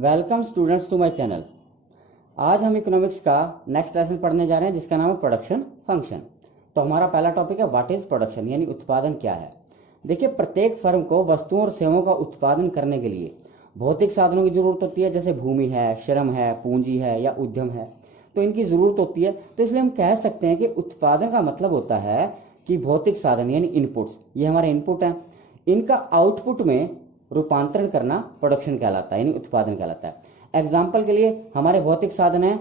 Welcome students to my channel. आज हम economics का नेक्स्ट लेसन पढ़ने जा रहे हैं जिसका नाम है प्रोडक्शन फंक्शन। तो हमारा पहला टॉपिक है व्हाट इज प्रोडक्शन, यानी उत्पादन क्या है। देखिए, प्रत्येक फर्म को वस्तुओं और सेवाओं का उत्पादन करने के लिए भौतिक साधनों की जरूरत होती है, जैसे भूमि है, श्रम है, पूंजी है या उद्यम है। तो इनकी जरूरत होती है। तो इसलिए हम कह सकते हैं कि उत्पादन का मतलब होता है कि भौतिक साधन यानी इनपुट्स, ये हमारे इनपुट हैं, इनका आउटपुट में रूपांतरण करना प्रोडक्शन कहलाता है, यानी उत्पादन कहलाता है। एग्जाम्पल के लिए हमारे भौतिक साधन है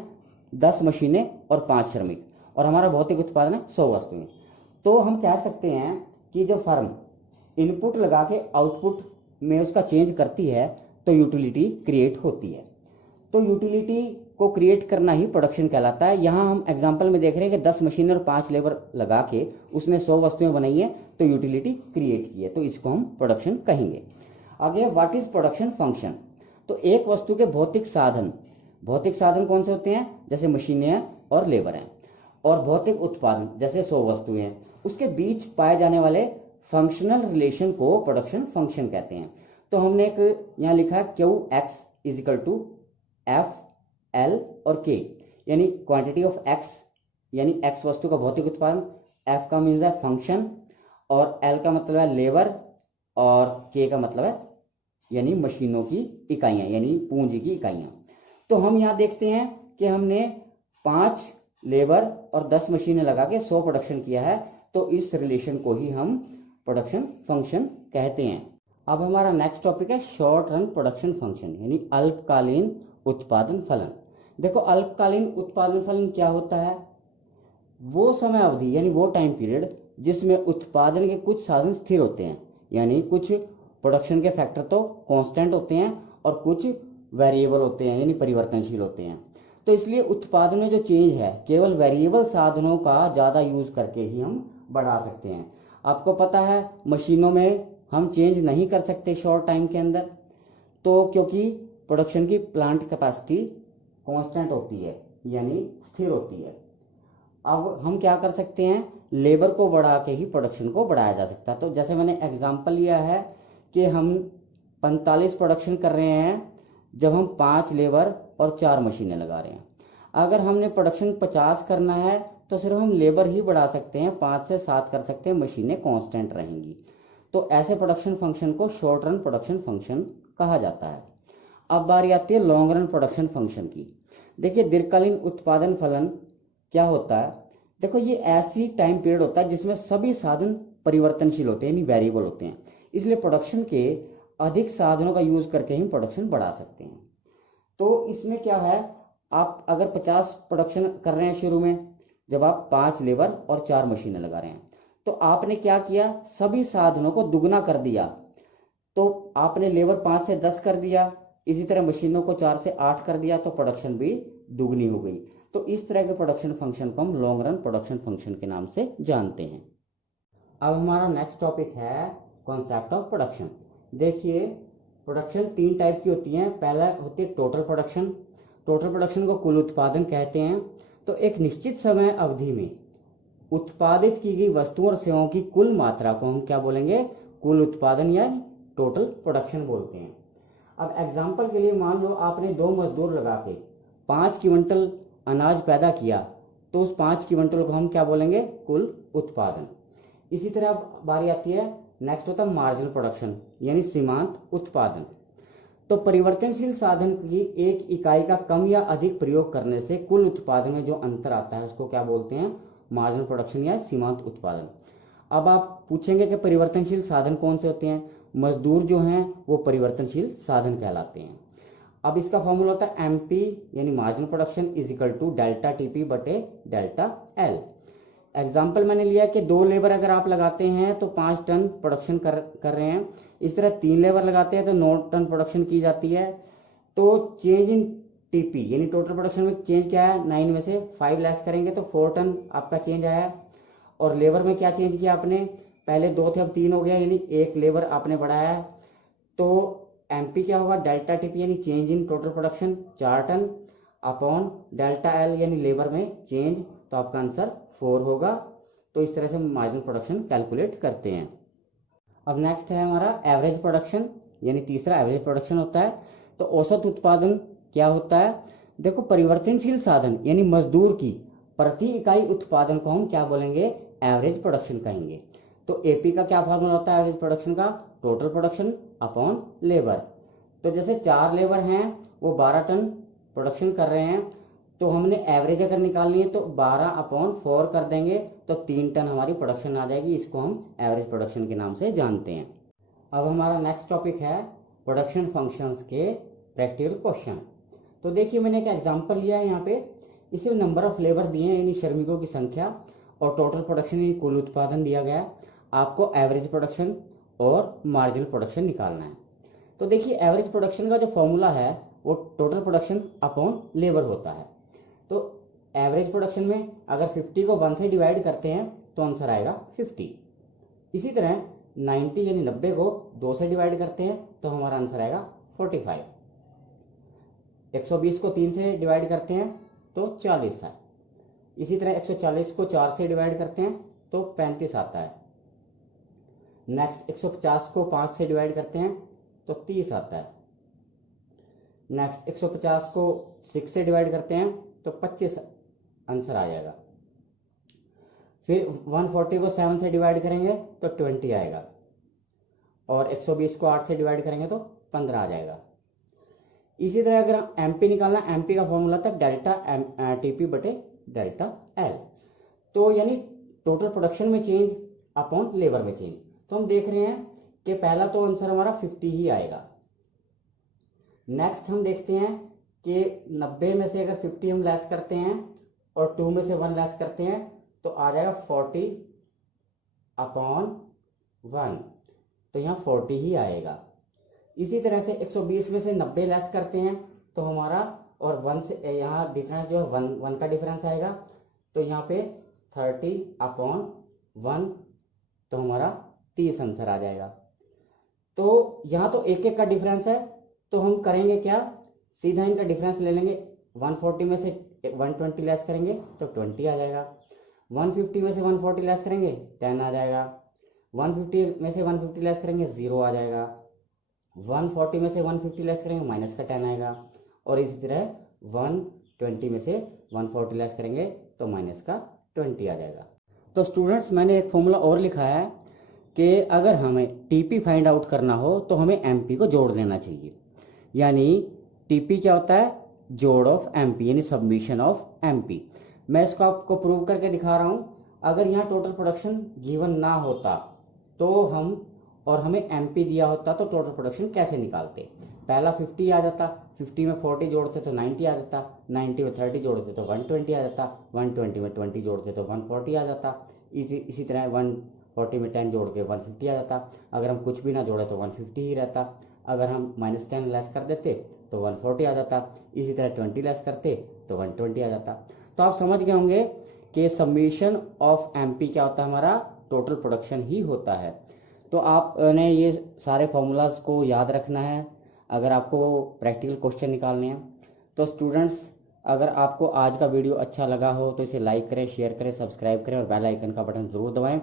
10 मशीनें और 5 श्रमिक, और हमारा भौतिक उत्पादन है 100 वस्तुएं। तो हम कह सकते हैं कि जब फर्म इनपुट लगा के आउटपुट में उसका चेंज करती है तो यूटिलिटी क्रिएट होती है। तो यूटिलिटी को क्रिएट करना ही प्रोडक्शन कहलाता है। यहाँ हम एग्जाम्पल में देख रहे हैं कि 10 मशीनें और 5 लेबर लगा के उसने 100 वस्तुएं बनाई है, तो यूटिलिटी क्रिएट की है, तो इसको हम प्रोडक्शन कहेंगे। आगे व्हाट इज प्रोडक्शन फंक्शन। तो एक वस्तु के भौतिक साधन कौन से होते हैं, जैसे मशीनें और लेबर हैं, और भौतिक उत्पादन जैसे 100 वस्तुएं हैं, उसके बीच पाए जाने वाले फंक्शनल रिलेशन को प्रोडक्शन फंक्शन कहते हैं। तो हमने एक यहाँ लिखा है QX equal to F L और K, यानी क्वांटिटी ऑफ X, यानी X वस्तु का भौतिक उत्पादन, F का मीन्स है फंक्शन, और L का मतलब है लेबर, और K का मतलब है यानी मशीनों की इकाइयां, यानी पूंजी की इकाइयां। तो हम यहाँ देखते हैं कि हमने 5 लेबर और 10 मशीनें लगा के 100 प्रोडक्शन किया है, तो इस रिलेशन को ही हम प्रोडक्शन फंक्शन कहते हैं। अब हमारा नेक्स्ट टॉपिक है शॉर्ट रन प्रोडक्शन फंक्शन, यानी अल्पकालीन उत्पादन फलन। देखो, अल्पकालीन उत्पादन फलन क्या होता है, वो समय अवधि यानी वो टाइम पीरियड जिसमें उत्पादन के कुछ साधन स्थिर होते हैं, यानी कुछ प्रोडक्शन के फैक्टर तो कांस्टेंट होते हैं और कुछ वेरिएबल होते हैं, यानी परिवर्तनशील होते हैं। तो इसलिए उत्पादन में जो चेंज है केवल वेरिएबल साधनों का ज़्यादा यूज करके ही हम बढ़ा सकते हैं। आपको पता है मशीनों में हम चेंज नहीं कर सकते शॉर्ट टाइम के अंदर, तो क्योंकि प्रोडक्शन की प्लांट कैपेसिटी कांस्टेंट होती है, यानी स्थिर होती है। अब हम क्या कर सकते हैं, लेबर को बढ़ा के ही प्रोडक्शन को बढ़ाया जा सकता है। तो जैसे मैंने एग्जांपल लिया है कि हम 45 प्रोडक्शन कर रहे हैं जब हम 5 लेबर और 4 मशीनें लगा रहे हैं। अगर हमने प्रोडक्शन 50 करना है तो सिर्फ हम लेबर ही बढ़ा सकते हैं, 5 से 7 कर सकते हैं, मशीनें कांस्टेंट रहेंगी। तो ऐसे प्रोडक्शन फंक्शन को शॉर्ट रन प्रोडक्शन फंक्शन कहा जाता है। अब बारी आती है लॉन्ग रन प्रोडक्शन फंक्शन की। देखिए, दीर्घकालीन उत्पादन फलन क्या होता है। देखो, ये ऐसी टाइम पीरियड होता है जिसमें सभी साधन परिवर्तनशील होते हैं, यानी वेरिएबल होते हैं। इसलिए प्रोडक्शन के अधिक साधनों का यूज करके ही प्रोडक्शन बढ़ा सकते हैं। तो इसमें क्या है, आप अगर 50 प्रोडक्शन कर रहे हैं शुरू में, जब आप 5 लेबर और 4 मशीनें लगा रहे हैं, तो आपने क्या किया, सभी साधनों को दुगना कर दिया। तो आपने लेबर 5 से 10 कर दिया, इसी तरह मशीनों को 4 से 8 कर दिया, तो प्रोडक्शन भी दुगनी हो गई। तो इस तरह के प्रोडक्शन फंक्शन को हम लॉन्ग रन प्रोडक्शन फंक्शन के नाम से जानते हैं। अब हमारा नेक्स्ट टॉपिक है कॉन्सेप्ट ऑफ प्रोडक्शन। देखिए, प्रोडक्शन 3 टाइप की होती हैं। पहला होती है टोटल प्रोडक्शन। टोटल प्रोडक्शन को कुल उत्पादन कहते हैं। तो एक निश्चित समय अवधि में उत्पादित की गई वस्तुओं और सेवाओं की कुल मात्रा को हम क्या बोलेंगे, कुल उत्पादन या टोटल प्रोडक्शन बोलते हैं। अब एग्जाम्पल के लिए मान लो आपने 2 मजदूर लगा के 5 क्विंटल अनाज पैदा किया, तो उस 5 क्विंटल को हम क्या बोलेंगे, कुल उत्पादन। इसी तरह बारी आती है, नेक्स्ट होता है मार्जिनल प्रोडक्शन, यानी सीमांत उत्पादन। तो परिवर्तनशील साधन की एक इकाई का कम या अधिक प्रयोग करने से कुल उत्पादन में जो अंतर आता है उसको क्या बोलते हैं, मार्जिनल प्रोडक्शन या सीमांत उत्पादन। अब आप पूछेंगे कि परिवर्तनशील साधन कौन से होते हैं, मजदूर जो हैं वो परिवर्तनशील साधन कहलाते हैं। अब इसका फॉर्मूला होता है MP यानी marginal production is equal to delta TP बटे डेल्टा L। एग्जाम्पल मैंने लिया कि 2 लेबर अगर आप लगाते हैं तो 5 टन प्रोडक्शन कर रहे हैं। इस तरह 3 लेबर लगाते हैं तो 9 टन प्रोडक्शन की जाती है। तो चेंज इन TP यानी टोटल प्रोडक्शन में चेंज क्या है, 9 में से 5 लेस करेंगे तो 4 टन आपका चेंज आया। और लेबर में क्या चेंज किया आपने, पहले 2 थे अब 3 हो गया, यानी 1 लेबर आपने बढ़ाया। तो MP क्या होगा, डेल्टा TP यानी change in total production 4 ton upon delta L यानी लेबर में चेंज, तो आपका आंसर 4 होगा। तो इस तरह से हम मार्जिनल प्रोडक्शन कैलकुलेट करते हैं। अब नेक्स्ट है हमारा एवरेज प्रोडक्शन, यानी तीसरा एवरेज प्रोडक्शन होता है। तो औसत उत्पादन क्या होता है? देखो, परिवर्तनशील साधन यानी मजदूर की प्रति इकाई उत्पादन को हम क्या बोलेंगे? एवरेज प्रोडक्शन कहेंगे। तो एपी का क्या फार्मूला होता है एवरेज प्रोडक्शन का? Total production upon labour. तो जैसे 4 लेबर हैं, वो 12 टन प्रोडक्शन कर रहे हैं, तो हमने एवरेज अगर निकालनी है तो 12/4 कर देंगे, तो 3 टन हमारी प्रोडक्शन आ जाएगी। इसको हम एवरेज प्रोडक्शन के नाम से जानते हैं। अब हमारा नेक्स्ट टॉपिक है प्रोडक्शन फंक्शंस के प्रैक्टिकल क्वेश्चन। तो देखिए, मैंने एक एग्जांपल लिया है यहाँ पे। इसे नंबर ऑफ लेबर दिए हैं यानी श्रमिकों की संख्या, और टोटल प्रोडक्शन यानी कुल उत्पादन दिया गया है। आपको एवरेज प्रोडक्शन और मार्जिनल प्रोडक्शन निकालना है। तो देखिए, एवरेज प्रोडक्शन का जो फॉर्मूला है वो टोटल प्रोडक्शन अपॉन लेबर होता है। तो एवरेज प्रोडक्शन में अगर 50 को 1 से डिवाइड करते हैं तो आंसर आएगा 50। इसी तरह 90 यानी 90 को 2 से डिवाइड करते हैं तो हमारा आंसर आएगा 45। 120 को 3 से डिवाइड करते हैं तो 40 है। इसी तरह 140 को 4 से डिवाइड करते हैं तो 35 आता है। नेक्स्ट 150 को 5 से डिवाइड करते हैं तो 30 आता है। नेक्स्ट 150 को 6 से डिवाइड करते हैं तो 25 आंसर आ जाएगा। फिर 140 को 7 से डिवाइड करेंगे तो 20 आएगा, और 120 को 8 से डिवाइड करेंगे तो 15 आ जाएगा। इसी तरह अगर एमपी निकालना, एमपी का फॉर्मूला था डेल्टा टीपी बटे डेल्टा एल। तो यानी टोटल प्रोडक्शन में चेंज अपॉन लेबर में चेंज। तो हम देख रहे हैं कि पहला तो आंसर हमारा 50 ही आएगा। नेक्स्ट हम देखते हैं कि 90 में से अगर 50 हम लेस करते हैं और 2 में से 1 लेस करते हैं तो आ जाएगा 40/1। तो यहाँ 40 ही आएगा। इसी तरह से 120 में से 90 लेस करते हैं तो हमारा, और 1 से यहाँ डिफरेंस जो है 1 का डिफरेंस आएगा, तो यहाँ पे 30/1, तो हमारा 30 आंसर आ जाएगा। तो यहाँ तो एक का डिफरेंस है, तो हम करेंगे क्या? सीधा इनका डिफरेंस ले लेंगे। 140 में से 120 लेस करेंगे तो 20 आ जाएगा। 150 में से 140 लेस करेंगे 10 आ जाएगा। 150 में से 150 लेस करेंगे 0 आ जाएगा। 140 में से 150 लेस करेंगे माइनस का 10 आएगा। और इसी तरह 120 में से 140 लेस करेंगे तो माइनस का 20 आ जाएगा। तो स्टूडेंट्स, मैंने एक फॉर्मूला और लिखा है कि अगर हमें टीपी फाइंड आउट करना हो तो हमें एमपी को जोड़ देना चाहिए। यानी टीपी क्या होता है? जोड़ ऑफ एमपी, यानी सबमिशन ऑफ एमपी। मैं इसको आपको प्रूव करके दिखा रहा हूं। अगर यहाँ टोटल प्रोडक्शन गिवन ना होता तो हमें एमपी दिया होता तो टोटल प्रोडक्शन कैसे निकालते? पहला 50 आ जाता, 50 में 40 जोड़ते तो 90 आ जाता, 90 में 30 जोड़ते तो 120 आ जाता, 120 में 20 जोड़ते तो 140 आ जाता। इसी तरह 140 में 10 जोड़ के 150 आ जाता। अगर हम कुछ भी ना जोड़े तो 150 ही रहता। अगर हम -10 लेस कर देते तो 140 आ जाता। इसी तरह 20 लेस करते तो 120 आ जाता। तो आप समझ गए होंगे कि सबमिशन ऑफ एमपी क्या होता है? हमारा टोटल प्रोडक्शन ही होता है। तो आपने ये सारे फॉर्मूलाज को याद रखना है अगर आपको प्रैक्टिकल क्वेश्चन निकालने हैं। तो स्टूडेंट्स, अगर आपको आज का वीडियो अच्छा लगा हो तो इसे लाइक करें, शेयर करें, सब्सक्राइब करें और बेल आइकन का बटन ज़रूर दबाएं।